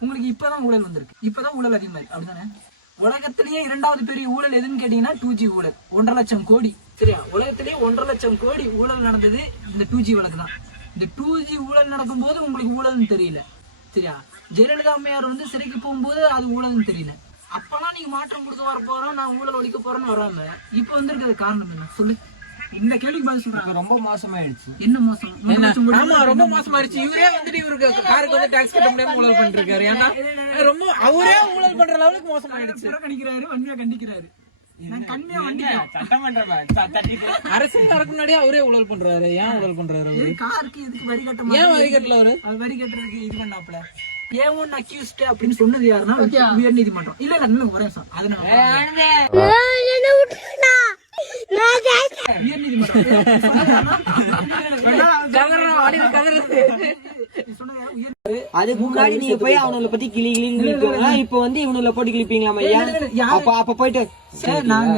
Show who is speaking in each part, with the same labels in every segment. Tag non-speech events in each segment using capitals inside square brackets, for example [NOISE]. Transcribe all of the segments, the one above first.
Speaker 1: உங்களுக்கு இப்பதான் ஊழல் வந்திருக்கு. இப்பதான் ஊழல் அதிகமாயிருக்கு. அப்படிதானே உலகத்திலேயே இரண்டாவது பெரிய ஊழல் எதுன்னு கேட்டீங்கன்னா டூ ஜி ஊழல். ஒன்றரை லட்சம் கோடி. சரியா? உலகத்திலேயே ஒன்றரை லட்சம் கோடி ஊழல் நடந்தது இந்த டூ ஜி வழக்கு தான். இந்த டூ ஜி ஊழல் நடக்கும்போது உங்களுக்கு ஊழல்னு தெரியல. சரியா? ஜெயலலிதா அம்மையார் வந்து சிறைக்கு போகும்போது அது ஊழல்னு தெரியல. அப்பெல்லாம் நீங்க மாற்றம் கொடுத்து வர போறோம் நான் ஊழல் ஒழிக்க போறேன்னு வராம இப்ப வந்திருக்கிறது காரணம் என்ன? சொல்லு. இந்த கேள்விக்கு பதில் சொல்றாங்க.
Speaker 2: ரொம்ப மோசமாயிடுச்சு.
Speaker 1: என்ன மோசம்?
Speaker 3: ஆமா ரொம்ப மோசமாயிருச்சு இவரே வந்துட்டு இவருக்கு காருக்கு வந்து டாக்ஸ் கட்ட முடியாம ஊழல் பண்ணிட்டு இருக்காரு ஏன்னா ரொம்ப அவரே ஊழல் பண்ற லெவலுக்கு மோசமாயிடுச்சு.
Speaker 1: புறக்கணிக்கிறாரு வன்மையா கண்டிக்கிறாரு.
Speaker 3: அரசியல் நடக்கு முன்னாடியே அவரே ஊழல் பண்றாரு. ஏன் ஊழல் பண்றாரு அவரு?
Speaker 1: காருக்கு எதுக்கு வரி கட்ட
Speaker 3: ஏன் வரி கட்டல அவரு?
Speaker 1: அது வரி கட்டுறதுக்கு இது பண்ணாப்ல ஏன் அக்யூஸ்ட் அப்படின்னு சொன்னது யாருன்னா உயர் நீதிமன்றம் இல்ல இல்ல இன்னும் ஒரே நிமிஷம். அது [LAUGHS]
Speaker 2: அதுக்கு முன்னாடி நீங்க போய் அவனுல பத்தி கிளி கிளின்னு கிழிப்பீங்க இப்ப வந்து இவனுல போட்டு கிழிப்பீங்களா ஐயா? அப்ப அப்ப போயிட்டு
Speaker 1: சார் நாங்க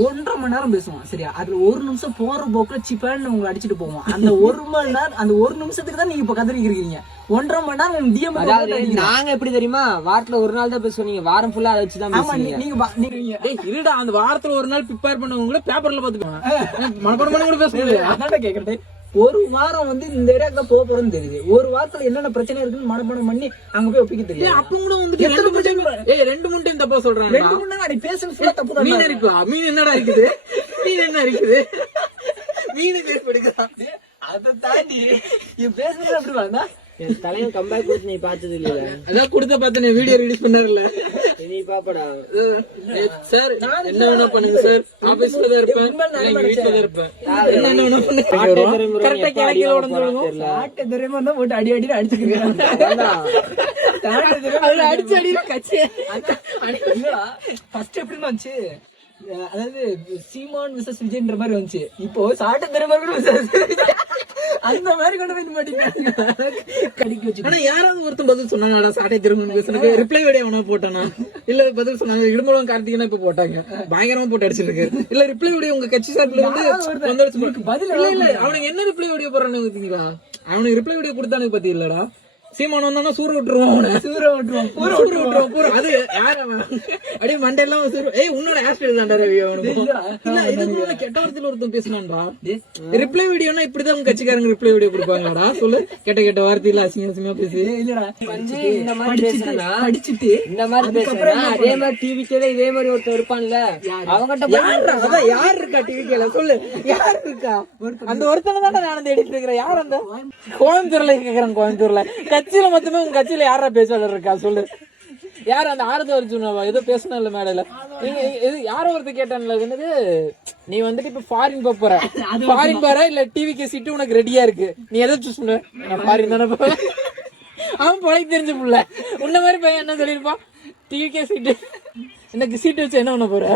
Speaker 1: ஒன்றரை மணி நேரம் பேசுவோம் சரியா? அதுல ஒரு நிமிஷம் போற போக்குல சிப்பான்னு உங்களை அடிச்சுட்டு போவோம். அந்த ஒரு மணி நேரம் அந்த ஒரு நிமிஷத்துக்கு தான் நீங்க இப்ப கதறி இருக்கீங்க ஒன்றரை மணி நேரம் டிஎம்
Speaker 2: அதாவது நாங்க எப்படி தெரியுமா? வாரத்துல ஒரு நாள் தான் பேசுவோம். நீங்க வாரம் ஃபுல்லா அதை வச்சுதான்
Speaker 1: ஆமா நீங்க பா- நீங்க
Speaker 3: டேய், இருடா அந்த வாரத்துல ஒரு நாள் ப்ரிப்பேர் பண்ணவங்க கூட பேப்பர்ல பாத்துக்கோங்க மனப்பாடம் பண்ண கூட பேச முடியாது
Speaker 1: அதான்டா கேக்குறது ஒரு வாரம் வந்து இந்த ஏரியாக்கு போக போறோம்னு தெரியுது. ஒரு வாரத்துல என்னென்ன பிரச்சனை இருக்குன்னு மனப்பாடம் பண்ணி அங்க போய் ஒப்பிக்க தெரியும்
Speaker 3: அப்ப கூட மூணு time- ஏய் ரெண்டு மூணு டைம் தப்பா சொல்றாங்க
Speaker 1: ரெண்டு மணி நேரம் அடி பேசுறது ஃபுல்லா தப்பு தான்
Speaker 3: மீன் இருக்கா மீன் என்னடா இருக்குது? மீன் என்ன இருக்குது? மீன் பேர் படிக்கிறான்
Speaker 1: அதை தாண்டி இவன் பேசுறது அப்படி வாங்க
Speaker 2: என் தலைவன் கம்பேக் கொடுத்து நீ பார்த்தது இல்லையா
Speaker 3: அதான் கொடுத்த பார்த்து நீ வீடியோ ரிலீஸ் பண்ணாருல்ல.
Speaker 2: நீ பாப்படா.
Speaker 3: சார் என்ன வேணா பண்ணுங்க சார். ஆபீஸ்ல தான் இருப்பேன். எங்க வீட்டுல தான் இருப்பேன். என்ன வேணா பண்ணுங்க.
Speaker 1: நாட்டு தெரியாம இருந்தா போட்டு அடி அடி அடிச்சுக்கிறேன்.
Speaker 3: அடிச்சு அடி
Speaker 1: ஃபர்ஸ்ட் எப்படி வந்துச்சு? அஹ் அதாவது சீமான் விசஸ் விஜய்ன்ற மாதிரி வந்துச்சு. இப்போ சாட்ட திறமை அந்த மாதிரி கொண்டு போய் மாட்டீங்க கடிக்க வச்சு.
Speaker 3: ஆனா யாராவது ஒருத்தன் பதில் சொன்னாங்கடா சாட்டை திரும்ப பேசுனது ரிப்ளை வீடியோ அவனா போட்டானா? இல்ல பதில் சொன்னாங்க இடுமுகம் கார்த்திகனா இப்ப போட்டாங்க. பயங்கரமா போட்டு அடிச்சிருக்கு. இல்ல ரிப்ளை வீடியோ உங்க கட்சி சார்பில் வந்து
Speaker 1: பதில்
Speaker 3: இல்ல இல்ல அவனுக்கு என்ன ரிப்ளை வீடியோ போறான்னு பாத்தீங்களா? அவனுக்கு ரிப்ளை வீடியோ கொடுத்தானுக்கு பத்தி இல்லடா. சீமான் வந்தானா சூற விட்டுருவான் அவனை.
Speaker 1: சூற விட்டுருவோம்
Speaker 3: பூரா அது யார் அவன்? அப்படியே மண்டெல்லாம் சூற ஏய் உன்னோட ஹேர் ஸ்டைல் தான்டா ரவி அவனுக்கு. இல்ல இது கூட கெட்ட வார்த்தையில ஒருத்தன் பேசினான்டா. ரிப்ளை வீடியோனா இப்படிதான் உங்க கட்சிக்காரங்க ரிப்ளை வீடியோ கொடுப்பாங்களாடா? சொல்லு. கெட்ட கெட்ட வார்த்தையில அசிங்க அசிங்கமா பேசி.
Speaker 1: இல்லடா
Speaker 2: இந்த மாதிரி பேசுனா
Speaker 1: படிச்சுட்டு.
Speaker 2: இந்த மாதிரி பேசுறா. அதே மாதிரி டிவிக்கே இதே மாதிரி ஒருத்தர் இருப்பான்ல. அவங்ககிட்ட
Speaker 3: யாருடா? அதான் யார் இருக்கா டிவிக்கல சொல்லு. யார் இருக்கா? அந்த ஒருத்தனை தானே நான் தேடிட்டு இருக்கிறேன் யார் அந்த? கோயம்புத்தூர்ல கேக்குறேன் கோயம்புத்தூர்ல. கட்சியில மொத்தமே உங்க கட்சியில யாரா பேச்சாளர் இருக்கா? சொல்லு. யார் அந்த ஆறுதல் அர்ஜுனாவா? ஏதோ பேசினா இல்ல மேடையில. நீங்க இது யாரோ ஒருத்தர் கேட்டான்ல அது என்னது? நீ வந்துட்டு இப்ப ஃபாரின் போக போற. ஃபாரின் போற? இல்ல டிவிக்கு சீட்டு உனக்கு ரெடியா இருக்கு? நீ எதை சூஸ் பண்ண நான் ஃபாரின் தானே போறேன் அவன் பழைக்க தெரிஞ்ச புள்ள. உன்ன மாதிரி பையன் என்ன சொல்லிருப்பான் டிவிக்கே சீட்டு எனக்கு சீட்டு வச்சு என்ன பண்ண போற?